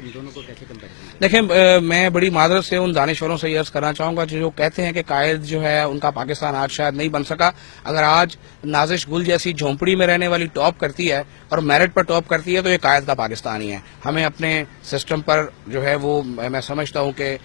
इन दोनों को कैसे कंपेरिजन? देखें, मैं बड़ी मादरत से उन दानिशवरों से ये अर्ज करना चाहूंगा जो कहते हैं कि कायद जो है उनका पाकिस्तान आज शायद नहीं बन सका। अगर आज नाजिश गुल जैसी झोंपड़ी में रहने वाली टॉप करती है और मेरिट पर टॉप करती है तो ये कायद का पाकिस्तान ही है। हमें अपने सिस्टम पर जो है वो मैं समझता हूं कि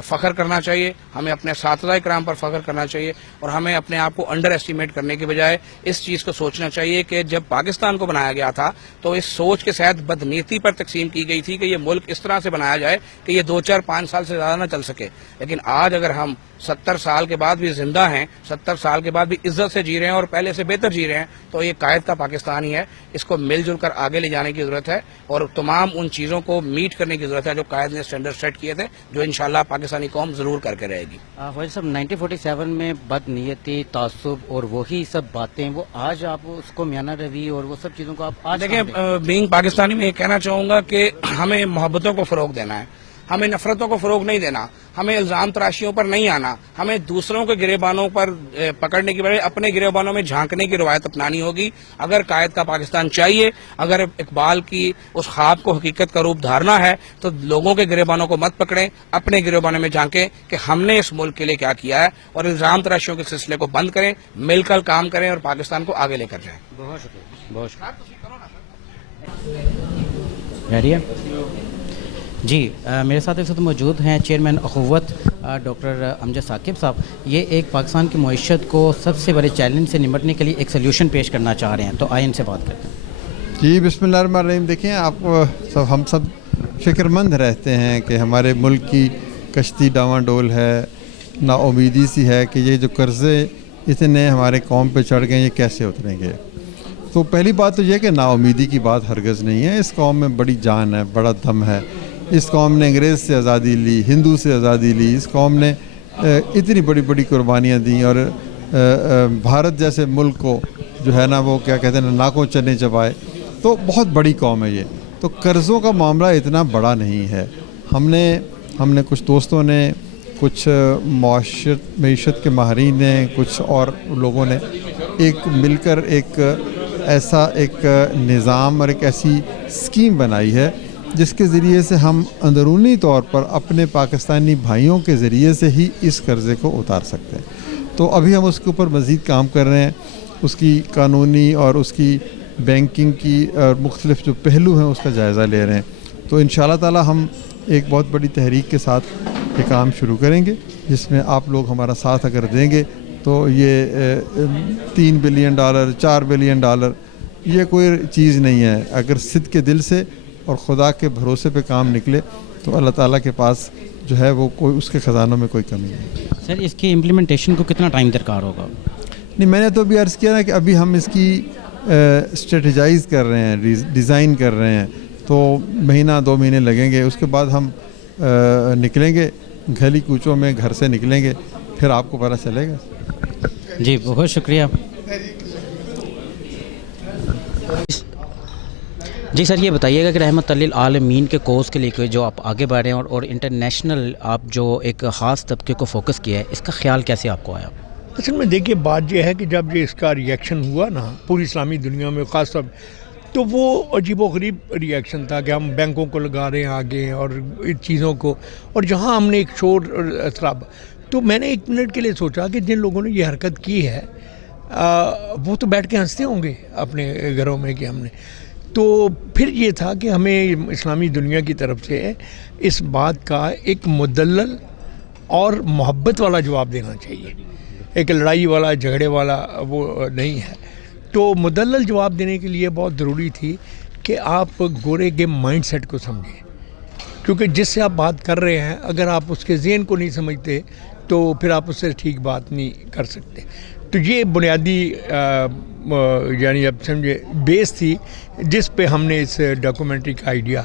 फख्र करना चाहिए, हमें अपने साथीदार कराम पर फख्र करना चाहिए और हमें अपने आप को अंडर एस्टिमेट करने के बजाय इस चीज़ को सोचना चाहिए कि जब पाकिस्तान को बनाया गया था तो इस सोच के साथ बदनीति पर तकसीम की गई थी कि ये मुल्क इस तरह से बनाया जाए कि ये 2-4-5 साल से ज़्यादा न चल सके। लेकिन आज अगर हम 70 साल के बाद भी जिंदा हैं, 70 साल के बाद भी इज्जत से जी रहे हैं और पहले से बेहतर जी रहे हैं, तो ये कायद का पाकिस्तान ही है। इसको मिलजुल कर आगे ले जाने की जरूरत है और तमाम उन चीज़ों को मीट करने की जरूरत है जो कायद ने स्टैंडर्ड सेट किए थे, जो इंशाल्लाह पाकिस्तानी कौम जरूर करके रहेगी। वही सब 1947 में बदनीयती, तासुब और वही सब बातें, वो आज आप उसको मियाना रवि और वो सब चीज़ों को आप आज देखिए, बीइंग पाकिस्तानी में ये कहना चाहूंगा कि हमें मोहब्बतों को फरोग देना है, हमें नफरतों को फरोग नहीं देना, हमें इल्जाम तराशियों पर नहीं आना, हमें दूसरों के गिरेबानों पर पकड़ने की बजाय अपने गिरेबानों में झांकने की रवायत अपनानी होगी। अगर कायद का पाकिस्तान चाहिए, अगर इकबाल की उस ख्वाब को हकीकत का रूप धारना है तो लोगों के गिरेबानों को मत पकड़ें, अपने गिरेबानों में झांकें कि हमने इस मुल्क के लिए क्या किया है और इल्जाम तराशियों के सिलसिले को बंद करें, मिलकर काम करें और पाकिस्तान को आगे लेकर जाएं। बहुत शुक्रिया, बहुत शुक्रिया। रेडी है जी। मेरे साथ इस वक्त मौजूद हैं चेयरमैन अखुवत डॉक्टर अमजद साकिब साहब। ये एक पाकिस्तान की मईशत को सबसे बड़े चैलेंज से निपटने के लिए एक सोल्यूशन पेश करना चाह रहे हैं, तो आइए इनसे बात करते हैं। जी, बिस्मिल्लाहिर्रहमानिर्रहीम। देखें, आप हम सब फ़िक्रमंद रहते हैं कि हमारे मुल्क की कश्ती डावांडोल है, नाउमीदी सी है कि ये जो कर्ज़े इतने हमारे कौम पे चढ़ गए, ये कैसे उतरेंगे। तो पहली बात तो यह कि नाउमीदी की बात हरगज़ नहीं है। इस कौम में बड़ी जान है, बड़ा दम है। इस कौम ने अंग्रेज़ से आज़ादी ली, हिंदू से आज़ादी ली। इस कौम ने इतनी बड़ी बड़ी कुर्बानियाँ दी और भारत जैसे मुल्क को जो है ना, वो क्या कहते हैं, नाकों चने चबाए। तो बहुत बड़ी कौम है ये। तो कर्ज़ों का मामला इतना बड़ा नहीं है। हमने कुछ दोस्तों ने, कुछ मईशत के माहरीन ने, कुछ और लोगों ने एक मिलकर एक ऐसा एक निज़ाम और एक ऐसी स्कीम बनाई है जिसके ज़रिए से हम अंदरूनी तौर पर अपने पाकिस्तानी भाइयों के ज़रिए से ही इस कर्ज़े को उतार सकते हैं। तो अभी हम उसके ऊपर मज़ीद काम कर रहे हैं, उसकी कानूनी और उसकी बैंकिंग की और मुख्तलिफ जो पहलू हैं उसका जायज़ा ले रहे हैं। तो इंशाअल्लाह ताला हम एक बहुत बड़ी तहरीक के साथ ये काम शुरू करेंगे, जिसमें आप लोग हमारा साथ अगर देंगे तो ये $3 बिलियन, $4 बिलियन ये कोई चीज़ नहीं है। अगर सिद्ध के दिल से और खुदा के भरोसे पे काम निकले तो अल्लाह ताला के पास जो है वो कोई उसके ख़जानों में कोई कमी नहीं। सर, इसकी इम्प्लीमेंटेशन को कितना टाइम दरकार होगा? नहीं, मैंने तो अभी अर्ज़ किया ना कि अभी हम इसकी स्ट्रेटजाइज़ कर रहे हैं, डिज़ाइन कर रहे हैं। तो महीना 2 महीने लगेंगे। उसके बाद हम निकलेंगे गली कूचों में, घर से निकलेंगे, फिर आपको पता चलेगा। जी, बहुत शुक्रिया। जी सर, ये बताइएगा कि रहमत लिल आलमीन के कोर्स के लिए जो आप आगे बढ़ रहे हैं और इंटरनेशनल आप जो एक ख़ास तबके को फोकस किया है, इसका ख्याल कैसे आपको आया? असल में देखिए, बात यह है कि जब ये इसका रिएक्शन हुआ ना पूरी इस्लामी दुनिया में ख़ास तौर, तो वो अजीबोगरीब रिएक्शन था कि हम बैंकों को लगा रहे हैं आगे और इन चीज़ों को, और जहाँ हमने एक शोर शराब, तो मैंने 1 मिनट के लिए सोचा कि जिन लोगों ने ये हरकत की है वो तो बैठ के हंसते होंगे अपने घरों में कि हमने। तो फिर ये था कि हमें इस्लामी दुनिया की तरफ से इस बात का एक मुदल्लल और मोहब्बत वाला जवाब देना चाहिए, एक लड़ाई वाला, झगड़े वाला वो नहीं है। तो मुदल्लल जवाब देने के लिए बहुत ज़रूरी थी कि आप गोरे के माइंडसेट को समझें, क्योंकि जिससे आप बात कर रहे हैं अगर आप उसके ज़हन को नहीं समझते तो फिर आप उससे ठीक बात नहीं कर सकते। तो ये बुनियादी यानी अब समझे बेस थी जिस पे हमने इस डॉक्यूमेंट्री का आइडिया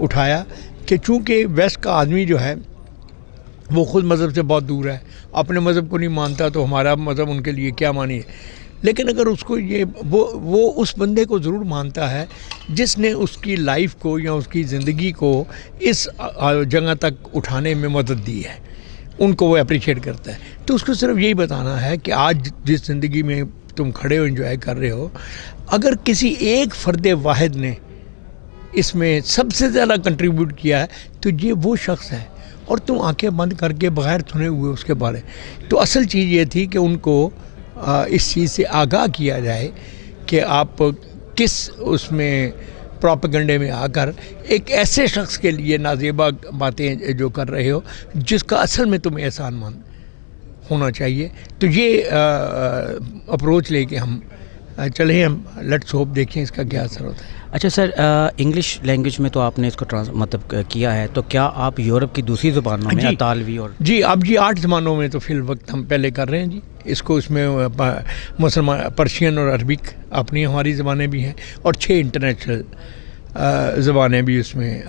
उठाया कि चूँकि वेस्ट का आदमी जो है वो ख़ुद मज़हब से बहुत दूर है, अपने मज़हब को नहीं मानता, तो हमारा मज़हब उनके लिए क्या मानिए। लेकिन अगर उसको ये वो उस बंदे को ज़रूर मानता है जिसने उसकी लाइफ को या उसकी ज़िंदगी को इस जगह तक उठाने में मदद दी है, उनको वो अप्रिशिएट करता है। तो उसको सिर्फ यही बताना है कि आज जिस ज़िंदगी में तुम खड़े हो, एंजॉय कर रहे हो, अगर किसी एक फ़र्द वाहिद ने اس میں سب سے زیادہ کنٹریبیوٹ کیا ہے تو یہ وہ شخص ہے، اور تم آنکھیں بند کر کے بغیر سنے ہوئے اس کے بارے. تو اصل چیز یہ تھی کہ ان کو اس چیز سے آگاہ کیا جائے کہ آپ کس اس میں پروپیگنڈے میں آ کر ایک ایسے شخص کے لیے نازیبا باتیں جو کر رہے ہو جس کا اصل میں تمہیں احسان مند ہونا چاہیے. تو یہ اپروچ لے کے ہم چلے، ہم لیٹس ہوپ دیکھیں اس کا کیا اثر ہوتا ہے. اچھا سر، انگلش لینگویج میں تو آپ نے اس کو مطلب کیا ہے، تو کیا آپ یورپ کی دوسری زبانوں میں اطالوی اور جی اب 8 زبانوں میں تو فی الوقت ہم پہلے کر رہے ہیں جی اس کو. اس میں مسلمان پرشین اور عربک اپنی ہماری زبانیں بھی ہیں، اور 6 انٹرنیشنل زبانیں بھی اس میں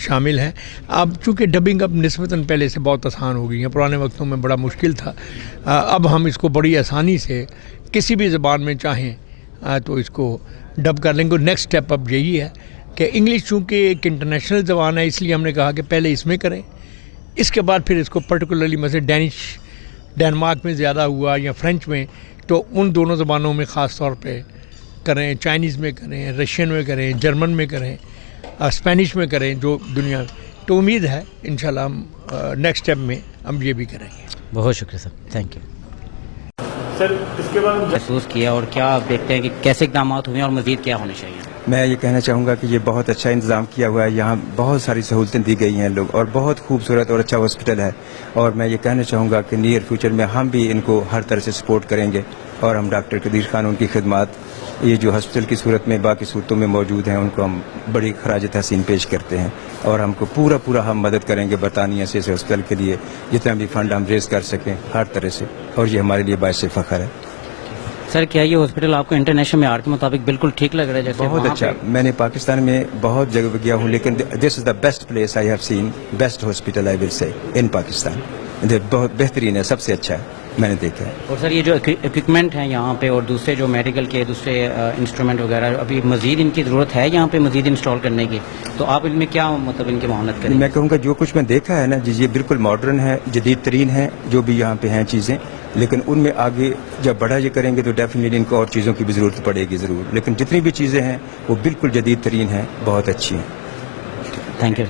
شامل ہیں. اب چونکہ ڈبنگ اب نسبتاً پہلے سے بہت آسان ہو گئی ہیں، پرانے وقتوں میں بڑا مشکل تھا. اب ہم اس کو بڑی آسانی سے کسی بھی زبان میں چاہیں تو اس کو ڈب کر لیں گے. نیکسٹ اسٹیپ اب یہی ہے کہ انگلش چونکہ ایک انٹرنیشنل زبان ہے، اس لیے ہم نے کہا کہ پہلے اس میں کریں، اس کے بعد پھر اس کو پرٹیکولرلی مثلا ڈینمارک میں زیادہ ہوا یا فرینچ میں، تو ان دونوں زبانوں میں خاص طور پہ کریں، چائنیز میں کریں، رشین میں کریں، جرمن میں کریں، اسپینش میں کریں جو دنیا. تو امید ہے انشاءاللہ ہم نیکسٹ اسٹیپ میں ہم یہ بھی کریں گے. بہت شکریہ سر، تھینک یو. سر اس کے بعد محسوس کیا اور کیا آپ دیکھتے ہیں کہ کیسے اقدامات ہوئے ہیں اور مزید کیا ہونے چاہیے؟ میں یہ کہنا چاہوں گا کہ یہ بہت اچھا انتظام کیا ہوا ہے، یہاں بہت ساری سہولتیں دی گئی ہیں لوگ، اور بہت خوبصورت اور اچھا ہاسپٹل ہے. اور میں یہ کہنا چاہوں گا کہ نیئر فیوچر میں ہم بھی ان کو ہر طرح سے سپورٹ کریں گے، اور ہم ڈاکٹر قدیر خان ان کی خدمات یہ جو ہاسپٹل کی صورت میں باقی صورتوں میں موجود ہیں ان کو ہم بڑی خراج تحسین پیش کرتے ہیں، اور ہم کو پورا ہم مدد کریں گے برطانیہ سے اس ہاسپٹل کے لیے جتنا بھی فنڈ ہم ریز کر سکیں ہر طرح سے، اور یہ ہمارے لیے باعث فخر ہے. سر کیا یہ ہاسپٹل آپ کو انٹرنیشنل معیار کے مطابق بالکل ٹھیک لگ رہا ہے؟ جیسے بہت اچھا. میں نے پاکستان میں بہت جگہ گیا ہوں، لیکن this is the best place I have seen, best hospital I will say in Pakistan. بہت بہترین ہے، سب سے اچھا ہے میں نے دیکھا ہے. اور سر یہ جو اکوپمنٹ ہیں یہاں پہ اور دوسرے جو میڈیکل کے دوسرے انسٹرومنٹ وغیرہ، ابھی مزید ان کی ضرورت ہے یہاں پہ مزید انسٹال کرنے کی، تو آپ ان میں کیا مطلب ان کی معاونت کریں؟ میں کہوں گا جو کچھ میں دیکھا ہے نا جی، یہ بالکل ماڈرن ہے، جدید ترین ہے جو بھی یہاں پہ ہیں چیزیں، لیکن ان میں آگے جب بڑا یہ کریں گے تو ڈیفینیٹلی ان کو اور چیزوں کی بھی ضرورت پڑے گی ضرور، لیکن جتنی بھی چیزیں ہیں وہ بالکل جدید ترین ہیں، بہت اچھی ہیں. Thank you.